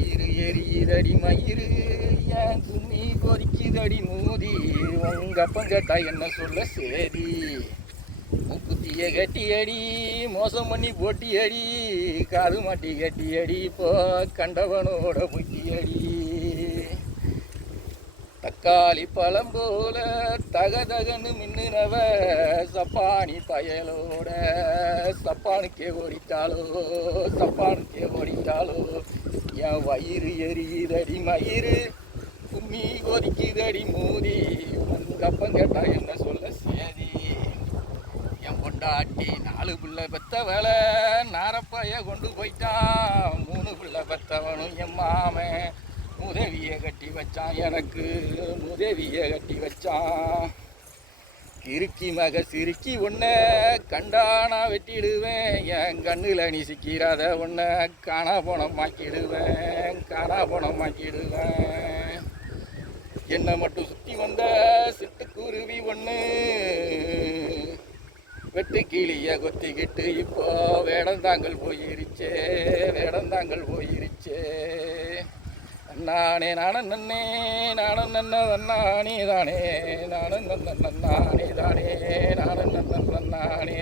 வயிறு எரியுதடி மயிறு என் துணி கொதிக்குதடி மூதி உங்க அப்பன் கேட்டா என்ன சொல்ல சேதி முக்குத்திய கட்டியடி மோசம் பண்ணி போட்டியடி காது மாட்டி கட்டியடி இப்போ கண்டவனோட புத்தியடி தக்காளி பழம் போல தகதகன்னு மின்னுனவ சப்பானி பயலோட சப்பானுக்கே ஓடிட்டாளோ என் வயிறு எரியுதடி மயிறு கும்மி கொதிக்குதடி மூதி உங்க அப்பன் கேட்டா என்ன சொல்ல சேதி என் பொண்டாட்டி 4 பிள்ளை பெத்த வேலை நாரப்பாய கொண்டு போயிட்டான் 3 பிள்ளை பெத்தவனும் என் மாமன் உதவியை கட்டி வச்சான் எனக்கு உதவியை கட்டி வச்சான் கிறுக்கி மக சிறுக்கி உன்னை கண்டானா வெட்டிடுவேன் என் கண்ணில் நீ சிக்கிறாத உன்னை காணாபணமாக்கிடுவேன் என்னை மட்டும் சுற்றி வந்த சிட்டுக்குருவி ஒன்று வெட்டு கிளிய கொத்திக்கிட்டு இப்போ வேடந்தாங்கல் போயிருச்சே நானே நானும் நன்னே நானும் நன்னே தானே நானும் நன்னே தானே நானும் நன்னே